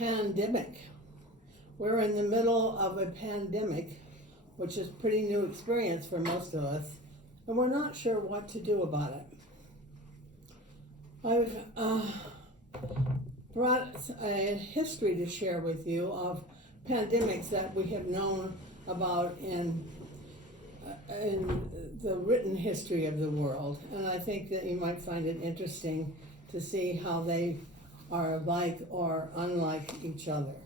pandemic. We're in the middle of a pandemic, which is a pretty new experience for most of us, and we're not sure what to do about it. I've brought a history to share with you of pandemics that we have known about in the written history of the world, and I think that you might find it interesting to see how they are like or unlike each other.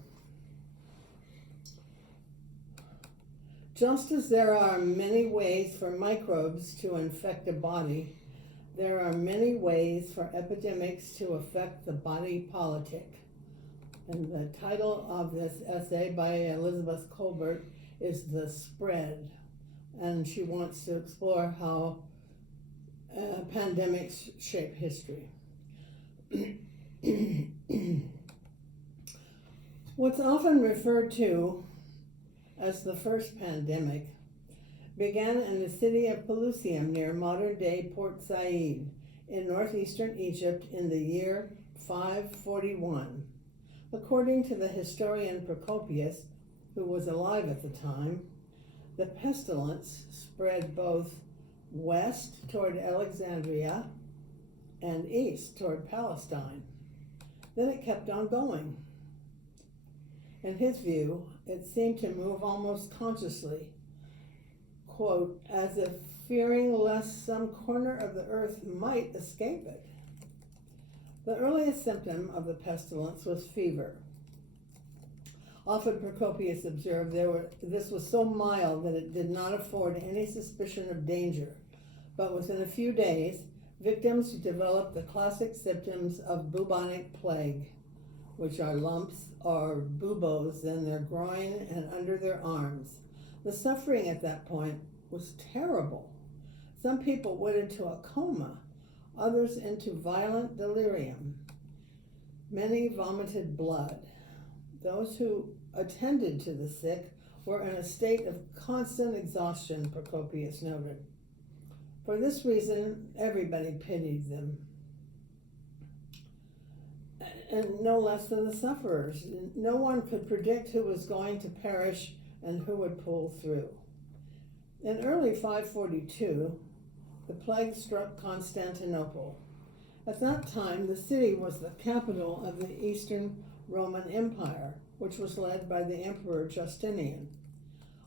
Just as there are many ways for microbes to infect a body, there are many ways for epidemics to affect the body politic. And the title of this essay by Elizabeth Kolbert is The Spread. And she wants to explore how pandemics shape history. What's often referred to as the first pandemic began in the city of Pelusium near modern-day Port Said in northeastern Egypt in the year 541. According to the historian Procopius, who was alive at the time, the pestilence spread both west toward Alexandria and east toward Palestine. Then it kept on going. In his view, it seemed to move almost consciously, quote, as if fearing lest some corner of the earth might escape it. The earliest symptom of the pestilence was fever. Often Procopius observed this was so mild that it did not afford any suspicion of danger, but within a few days, victims developed the classic symptoms of bubonic plague, which are lumps or buboes in their groin and under their arms. The suffering at that point was terrible. Some people went into a coma, others into violent delirium. Many vomited blood. Those who attended to the sick were in a state of constant exhaustion, Procopius noted. For this reason, everybody pitied them, and no less than the sufferers. No one could predict who was going to perish and who would pull through. In early 542, the plague struck Constantinople. At that time, the city was the capital of the Eastern Roman Empire, which was led by the Emperor Justinian,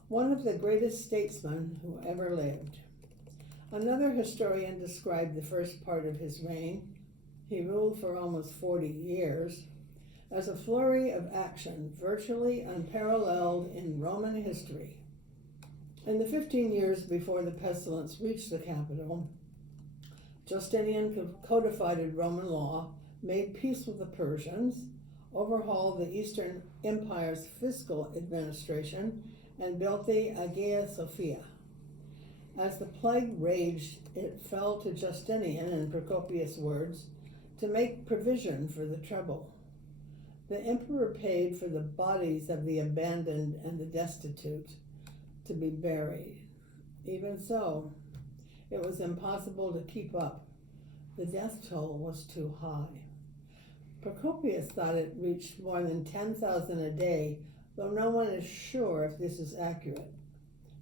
one of the greatest statesmen who ever lived. Another historian described the first part of his reign, he ruled for almost 40 years, as a flurry of action virtually unparalleled in Roman history. In the 15 years before the pestilence reached the capital, Justinian codified Roman law, made peace with the Persians, overhauled the Eastern Empire's fiscal administration, and built the Hagia Sophia. As the plague raged, it fell to Justinian, in Procopius' words, to make provision for the trouble. The emperor paid for the bodies of the abandoned and the destitute to be buried. Even so, it was impossible to keep up. The death toll was too high. Procopius thought it reached more than 10,000 a day, though no one is sure if this is accurate.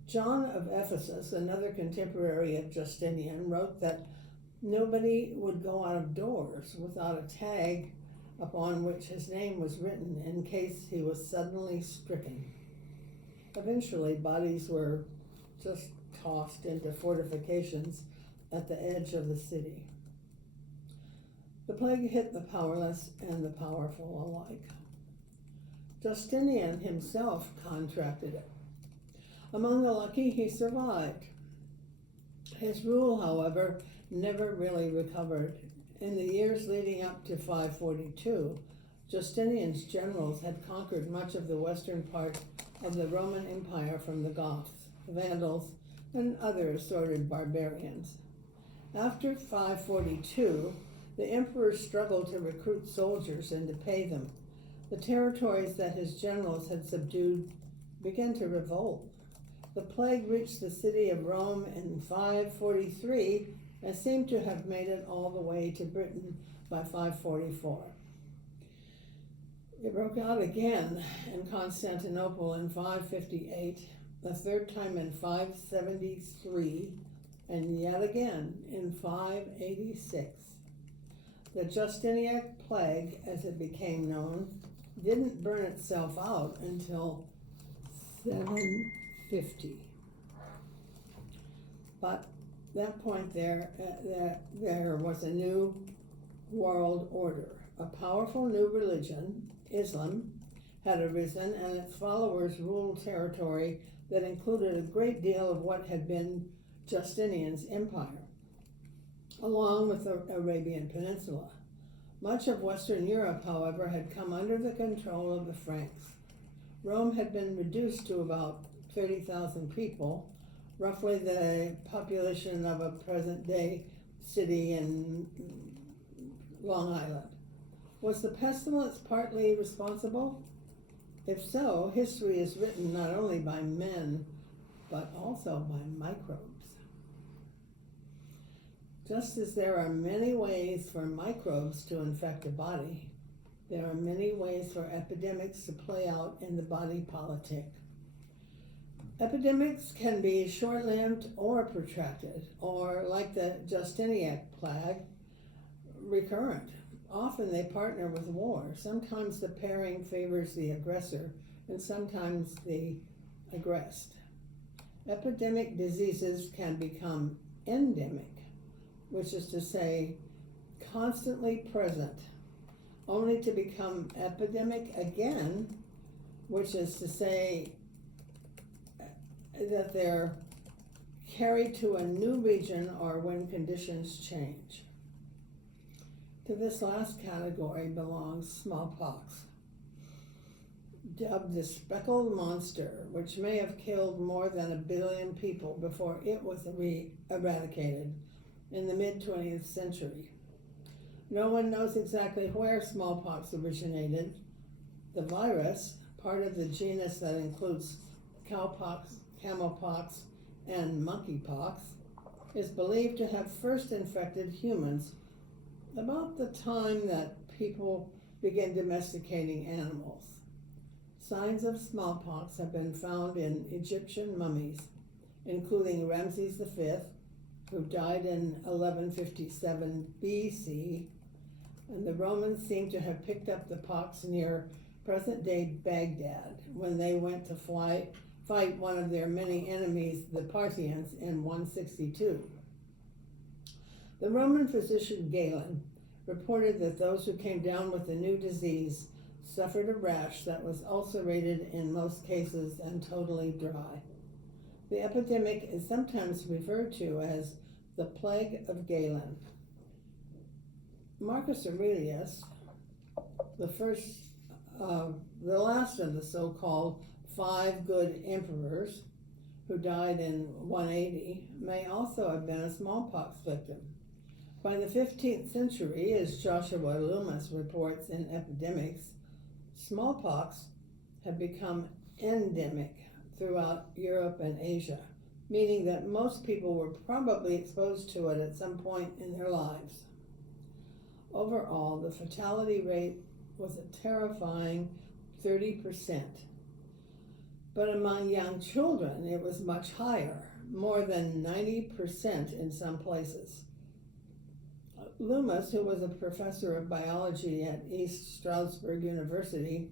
John of Ephesus, another contemporary of Justinian, wrote that nobody would go out of doors without a tag upon which his name was written in case he was suddenly stricken. Eventually, bodies were just tossed into fortifications at the edge of the city. The plague hit the powerless and the powerful alike. Justinian himself contracted it. Among the lucky, he survived. His rule, however, never really recovered. In the years leading up to 542, Justinian's generals had conquered much of the western part of the Roman Empire from the Goths, Vandals, and other assorted barbarians. After 542, the emperor struggled to recruit soldiers and to pay them. The territories that his generals had subdued began to revolt. The plague reached the city of Rome in 543 and seemed to have made it all the way to Britain by 544. It broke out again in Constantinople in 558, a third time in 573, and yet again in 586. The Justinianic plague, as it became known, didn't burn itself out until 750. But that point there was a new world order. A powerful new religion, Islam, had arisen, and its followers ruled territory that included a great deal of what had been Justinian's empire, along with the Arabian Peninsula. Much of Western Europe, however, had come under the control of the Franks. Rome had been reduced to about 30,000 people, roughly the population of a present-day city in Long Island. Was the pestilence partly responsible? If so, history is written not only by men, but also by microbes. Just as there are many ways for microbes to infect a body, there are many ways for epidemics to play out in the body politic. Epidemics can be short-lived or protracted, or, like the Justinianic plague, recurrent. Often they partner with war. Sometimes the pairing favors the aggressor, and sometimes the aggressed. Epidemic diseases can become endemic, which is to say, constantly present, only to become epidemic again, which is to say that they're carried to a new region or when conditions change. To this last category belongs smallpox, dubbed the speckled monster, which may have killed more than 1 billion people before it was eradicated in the mid-20th century. No one knows exactly where smallpox originated. The virus, part of the genus that includes cowpox, camelpox, and monkeypox, is believed to have first infected humans about the time that people began domesticating animals. Signs of smallpox have been found in Egyptian mummies, including Ramses V, who died in 1157 BC, and the Romans seem to have picked up the pox near present-day Baghdad when they went to fight one of their many enemies, the Parthians, in 162. The Roman physician Galen reported that those who came down with the new disease suffered a rash that was ulcerated in most cases and totally dry. The epidemic is sometimes referred to as the Plague of Galen. Marcus Aurelius, the last of the so-called 5 good emperors, who died in 180, may also have been a smallpox victim. By the 15th century, as Joshua Loomis reports in Epidemics, smallpox had become endemic throughout Europe and Asia, meaning that most people were probably exposed to it at some point in their lives. Overall, the fatality rate was a terrifying 30%. But among young children, it was much higher, more than 90% in some places. Loomis, who was a professor of biology at East Stroudsburg University,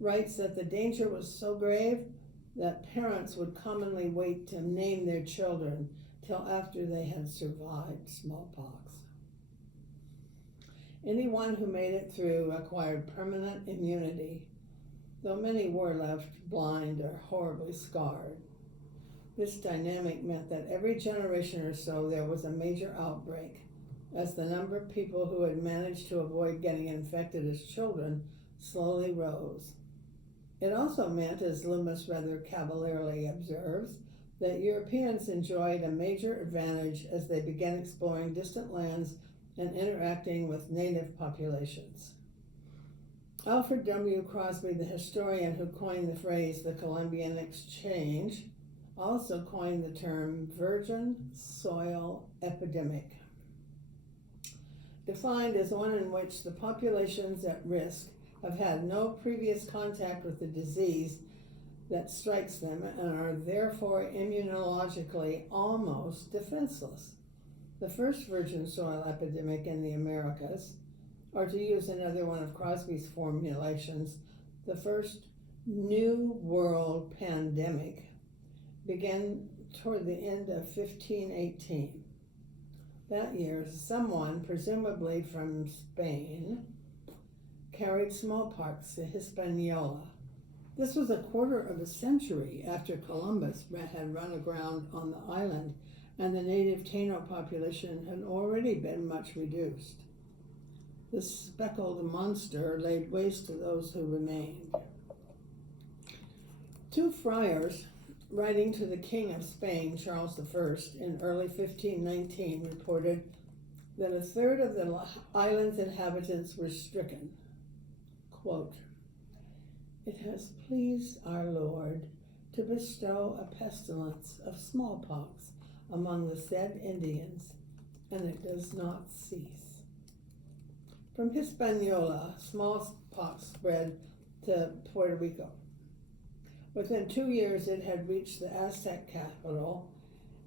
writes that the danger was so grave that parents would commonly wait to name their children till after they had survived smallpox. Anyone who made it through acquired permanent immunity, though many were left blind or horribly scarred. This dynamic meant that every generation or so there was a major outbreak, as the number of people who had managed to avoid getting infected as children slowly rose. It also meant, as Loomis rather cavalierly observes, that Europeans enjoyed a major advantage as they began exploring distant lands and interacting with native populations. Alfred W. Crosby, the historian who coined the phrase the Columbian Exchange, also coined the term virgin soil epidemic, defined as one in which the populations at risk have had no previous contact with the disease that strikes them and are therefore immunologically almost defenseless. The first virgin soil epidemic in the Americas, or to use another one of Crosby's formulations, the first New World pandemic, began toward the end of 1518. That year, someone, presumably from Spain, carried smallpox to Hispaniola. This was a quarter of a century after Columbus had run aground on the island, and the native Taino population had already been much reduced. The speckled monster laid waste to those who remained. Two friars, writing to the King of Spain, Charles I, in early 1519, reported that a third of the island's inhabitants were stricken. Quote, "It has pleased our Lord to bestow a pestilence of smallpox among the said Indians, and it does not cease." From Hispaniola, smallpox spread to Puerto Rico. Within 2 years, it had reached the Aztec capital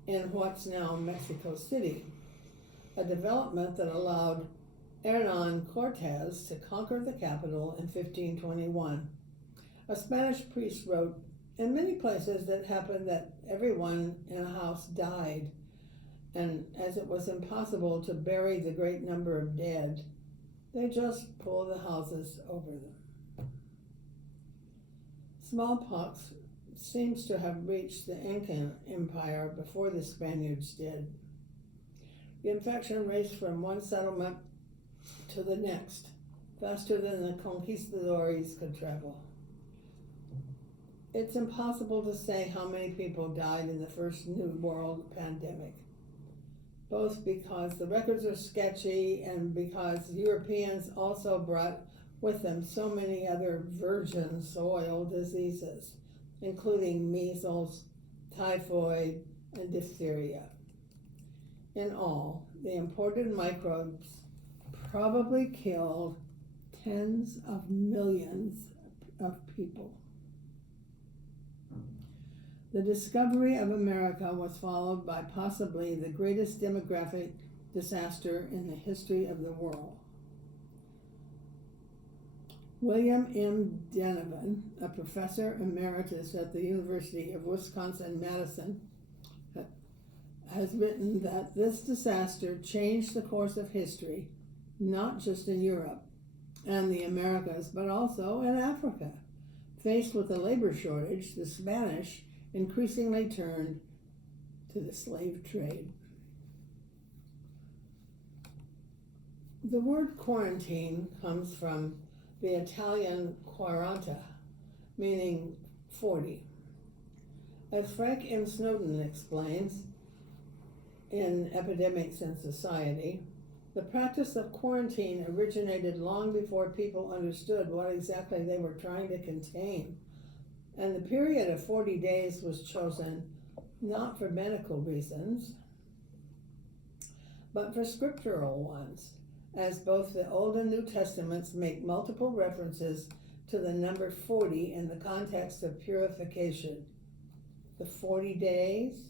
in what's now Mexico City, a development that allowed Hernan Cortes to conquer the capital in 1521. A Spanish priest wrote, "In many places it happened that everyone in a house died, and as it was impossible to bury the great number of dead, they just pulled the houses over them." Smallpox seems to have reached the Inca Empire before the Spaniards did. The infection raced from one settlement to the next, faster than the conquistadores could travel. It's impossible to say how many people died in the first New World pandemic, both because the records are sketchy and because Europeans also brought with them so many other virgin soil diseases, including measles, typhoid, and diphtheria. In all, the imported microbes probably killed tens of millions of people. The discovery of America was followed by possibly the greatest demographic disaster in the history of the world. William M. Denevan, a professor emeritus at the University of Wisconsin-Madison, has written that this disaster changed the course of history, not just in Europe and the Americas, but also in Africa. Faced with a labor shortage, the Spanish increasingly turned to the slave trade. The word quarantine comes from the Italian quaranta, meaning 40. As Frank M. Snowden explains in Epidemics and Society, the practice of quarantine originated long before people understood what exactly they were trying to contain, and the period of 40 days was chosen not for medical reasons, but for scriptural ones, as both the Old and New Testaments make multiple references to the number 40 in the context of purification. The 40 days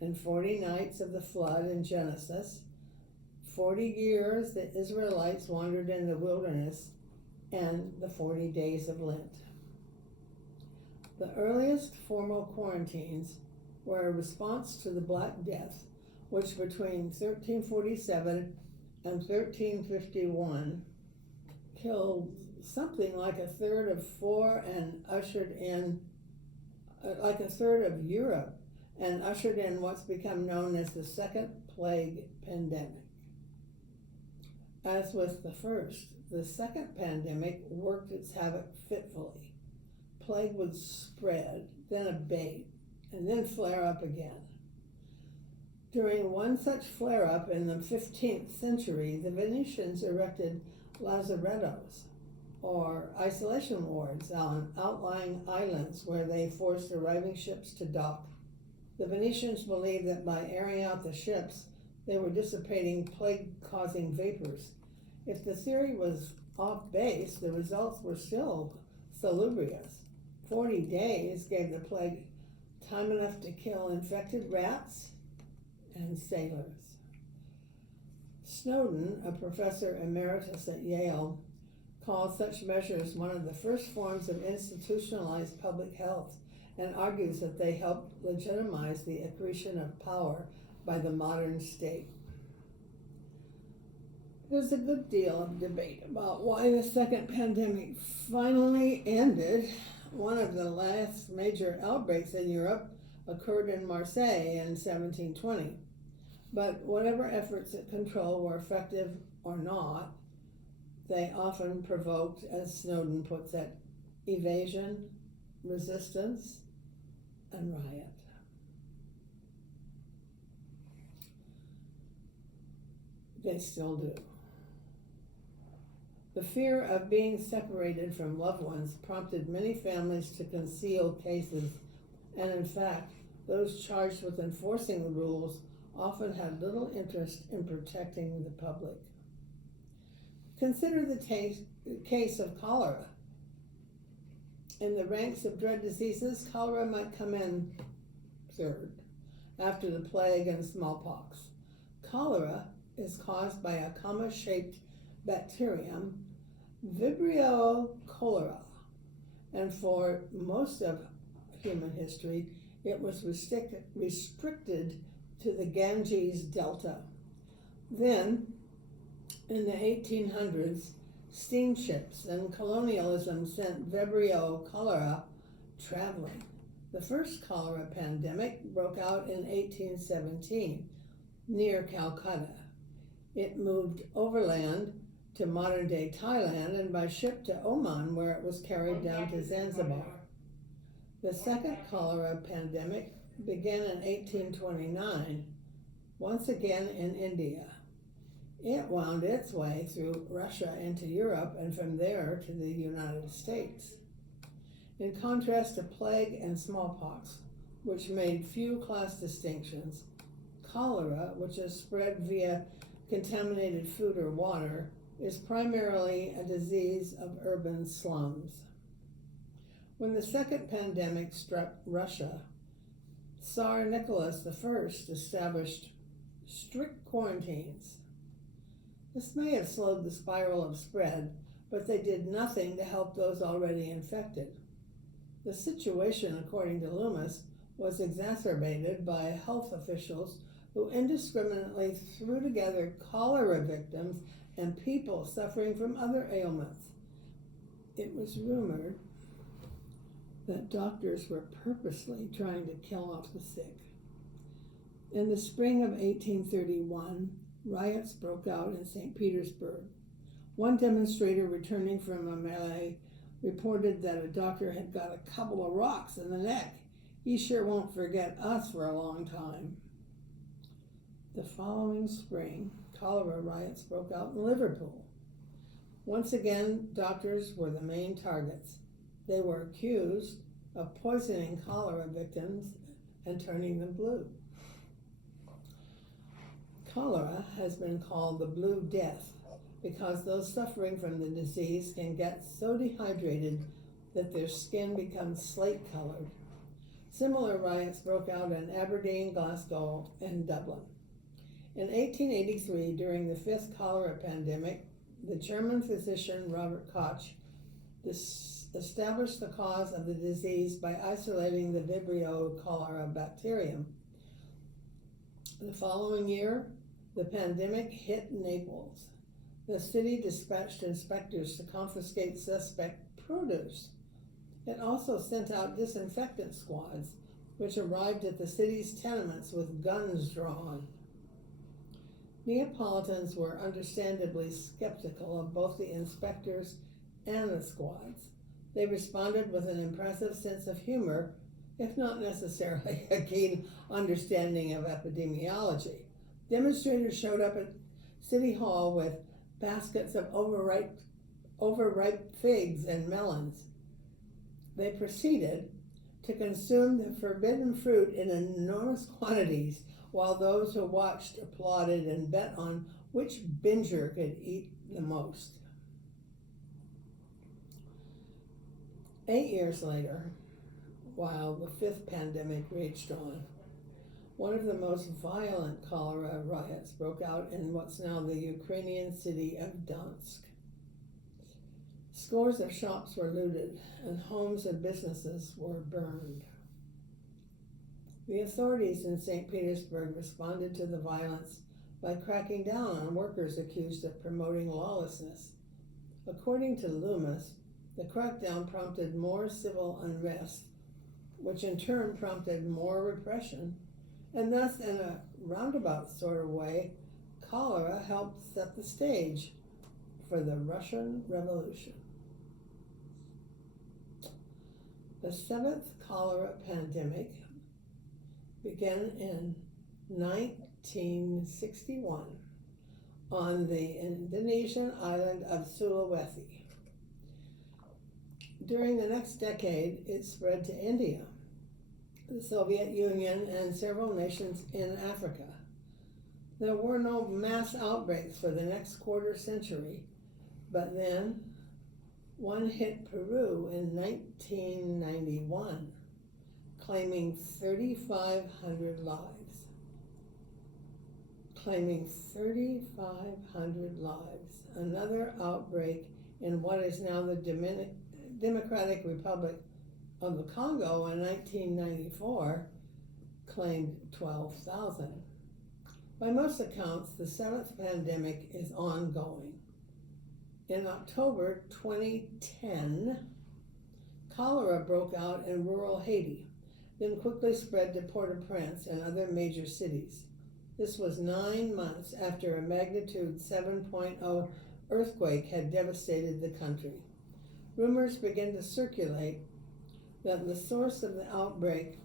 and 40 nights of the flood in Genesis, 40 years the Israelites wandered in the wilderness, and the 40 days of Lent. The earliest formal quarantines were a response to the Black Death, which between 1347 and 1351 killed something like a third of Europe and ushered in what's become known as the Second Plague Pandemic. As with the first, the second pandemic worked its havoc fitfully. Plague would spread, then abate, and then flare up again. During one such flare-up in the 15th century, the Venetians erected lazarettos, or isolation wards, on outlying islands where they forced arriving ships to dock. The Venetians believed that by airing out the ships, they were dissipating plague-causing vapors. If the theory was off base, the results were still salubrious. 40 days gave the plague time enough to kill infected rats and sailors. Snowden, a professor emeritus at Yale, calls such measures one of the first forms of institutionalized public health and argues that they helped legitimize the accretion of power by the modern state. There's a good deal of debate about why the second pandemic finally ended. One of the last major outbreaks in Europe occurred in Marseille in 1720. But whatever efforts at control were effective or not, they often provoked, as Snowden puts it, evasion, resistance, and riot. They still do. The fear of being separated from loved ones prompted many families to conceal cases, and in fact, those charged with enforcing the rules often had little interest in protecting the public. Consider the case of cholera. In the ranks of dread diseases, cholera might come in third, after the plague and smallpox. Cholera is caused by a comma-shaped bacterium, Vibrio cholerae, and for most of human history, it was restricted to the Ganges Delta. Then, in the 1800s, steamships and colonialism sent Vibrio cholerae traveling. The first cholera pandemic broke out in 1817 near Calcutta. It moved overland to modern-day Thailand and by ship to Oman, where it was carried down to Zanzibar. The second cholera pandemic began in 1829, once again in India. It wound its way through Russia into Europe and from there to the United States. In contrast to plague and smallpox, which made few class distinctions, cholera, which is spread via contaminated food or water, is primarily a disease of urban slums. When the second pandemic struck Russia, Tsar Nicholas I established strict quarantines. This may have slowed the spiral of spread, but they did nothing to help those already infected. The situation, according to Loomis, was exacerbated by health officials who indiscriminately threw together cholera victims and people suffering from other ailments. It was rumored that doctors were purposely trying to kill off the sick. In the spring of 1831, riots broke out in St. Petersburg. One demonstrator returning from a melee reported that a doctor had got a couple of rocks in the neck. He sure won't forget us for a long time. The following spring, cholera riots broke out in Liverpool. Once again, doctors were the main targets. They were accused of poisoning cholera victims and turning them blue. Cholera has been called the Blue Death because those suffering from the disease can get so dehydrated that their skin becomes slate-colored. Similar riots broke out in Aberdeen, Glasgow, and Dublin. In 1883, during the fifth cholera pandemic, the German physician Robert Koch established the cause of the disease by isolating the Vibrio cholerae bacterium. The following year, the pandemic hit Naples. The city dispatched inspectors to confiscate suspect produce. It also sent out disinfectant squads, which arrived at the city's tenements with guns drawn. Neapolitans were understandably skeptical of both the inspectors and the squads. They responded with an impressive sense of humor, if not necessarily a keen understanding of epidemiology. Demonstrators showed up at City Hall with baskets of overripe figs and melons. They proceeded to consume the forbidden fruit in enormous quantities, while those who watched applauded and bet on which binger could eat the most. 8 years later, while the fifth pandemic raged on, one of the most violent cholera riots broke out in what's now the Ukrainian city of Donetsk. Scores of shops were looted and homes and businesses were burned. The authorities in St. Petersburg responded to the violence by cracking down on workers accused of promoting lawlessness. According to Loomis, the crackdown prompted more civil unrest, which in turn prompted more repression, and thus, in a roundabout sort of way, cholera helped set the stage for the Russian Revolution. The seventh cholera pandemic began in 1961 on the Indonesian island of Sulawesi. During the next decade, it spread to India, the Soviet Union, and several nations in Africa. There were no mass outbreaks for the next quarter century, but then one hit Peru in 1991, claiming 3,500 lives. Another outbreak in what is now the Democratic Republic of the Congo in 1994 claimed 12,000. By most accounts, the seventh pandemic is ongoing. In October 2010, cholera broke out in rural Haiti, then quickly spread to Port-au-Prince and other major cities. This was 9 months after a magnitude 7.0 earthquake had devastated the country. Rumors began to circulate that the source of the outbreak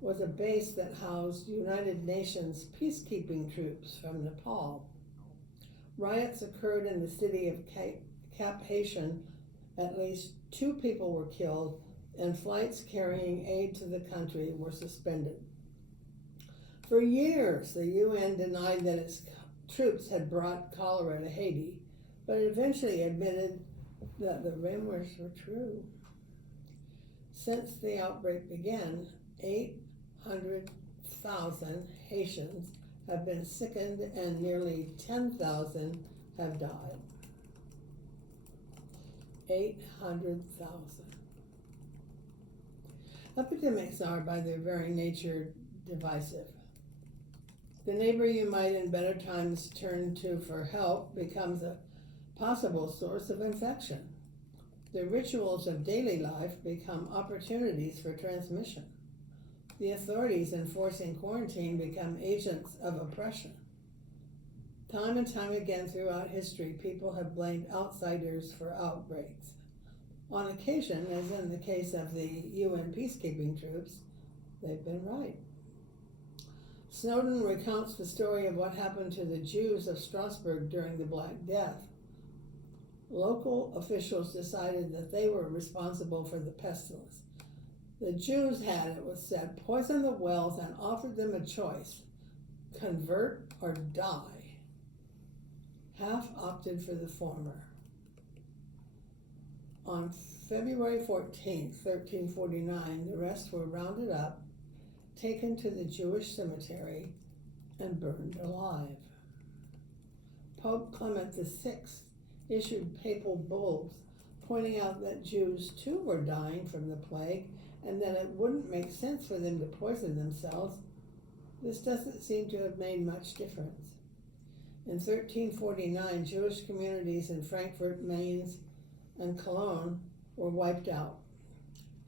was a base that housed United Nations peacekeeping troops from Nepal. Riots occurred in the city of Cap Haitian. At least 2 people were killed, and flights carrying aid to the country were suspended. For years, the UN denied that its troops had brought cholera to Haiti, but it eventually admitted that the rumors were true. Since the outbreak began, 800,000 Haitians have been sickened and nearly 10,000 have died. 800,000. Epidemics are, by their very nature, divisive. The neighbor you might in better times turn to for help becomes a possible source of infection. The rituals of daily life become opportunities for transmission. The authorities enforcing quarantine become agents of oppression. Time and time again throughout history, people have blamed outsiders for outbreaks. On occasion, as in the case of the UN peacekeeping troops, they've been right. Snowden recounts the story of what happened to the Jews of Strasbourg during the Black Death. Local officials decided that they were responsible for the pestilence. The Jews had, it was said, poisoned the wells and offered them a choice: convert or die. Half opted for the former. On February 14th, 1349, the rest were rounded up, taken to the Jewish cemetery, and burned alive. Pope Clement VI issued papal bulls pointing out that Jews too were dying from the plague and that it wouldn't make sense for them to poison themselves. This doesn't seem to have made much difference. In 1349, Jewish communities in Frankfurt, Mainz, and Cologne were wiped out.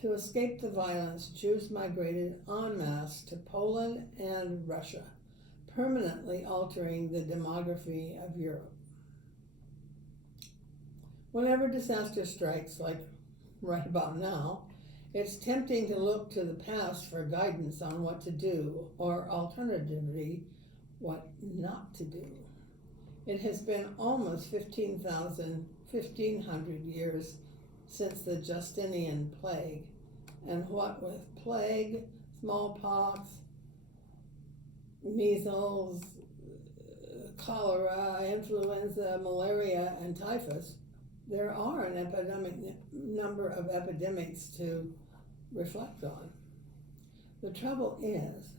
To escape the violence, Jews migrated en masse to Poland and Russia, permanently altering the demography of Europe. Whenever disaster strikes, like right about now, it's tempting to look to the past for guidance on what to do, or alternatively, what not to do. It has been almost 1,500 years since the Justinian plague, and what with plague, smallpox, measles, cholera, influenza, malaria, and typhus, there are an number of epidemics to reflect on. The trouble is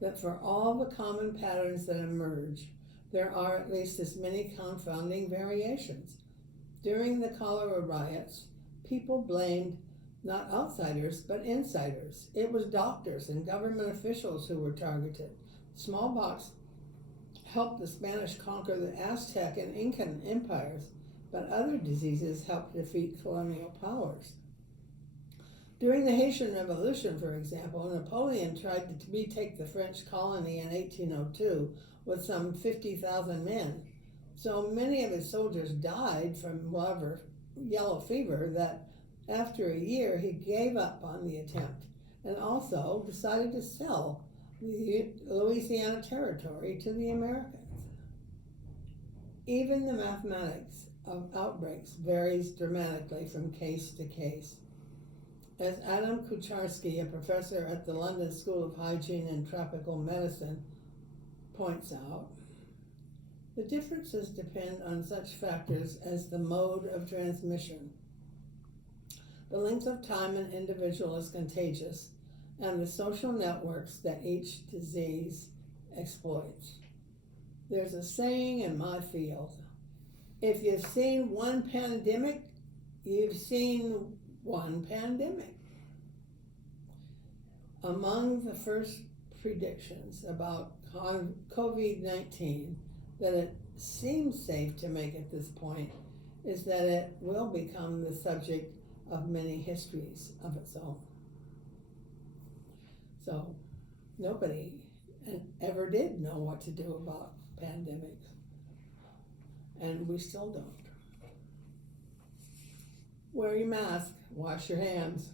that for all the common patterns that emerge, there are at least as many confounding variations. During the cholera riots, people blamed not outsiders, but insiders. It was doctors and government officials who were targeted. Smallpox helped the Spanish conquer the Aztec and Incan empires, but other diseases helped defeat colonial powers. During the Haitian Revolution, for example, Napoleon tried to retake the French colony in 1802 with some 50,000 men. So many of his soldiers died from yellow fever that after a year he gave up on the attempt and also decided to sell the Louisiana Territory to the Americans. Even the mathematics of outbreaks varies dramatically from case to case. As Adam Kucharski, a professor at the London School of Hygiene and Tropical Medicine, points out, the differences depend on such factors as the mode of transmission, the length of time an individual is contagious, and the social networks that each disease exploits. There's a saying in my field, if you've seen one pandemic, you've seen one pandemic. Among the first predictions about COVID-19 that it seems safe to make at this point is that it will become the subject of many histories of its own. So nobody ever did know what to do about pandemics, and we still don't. Wear your mask, wash your hands.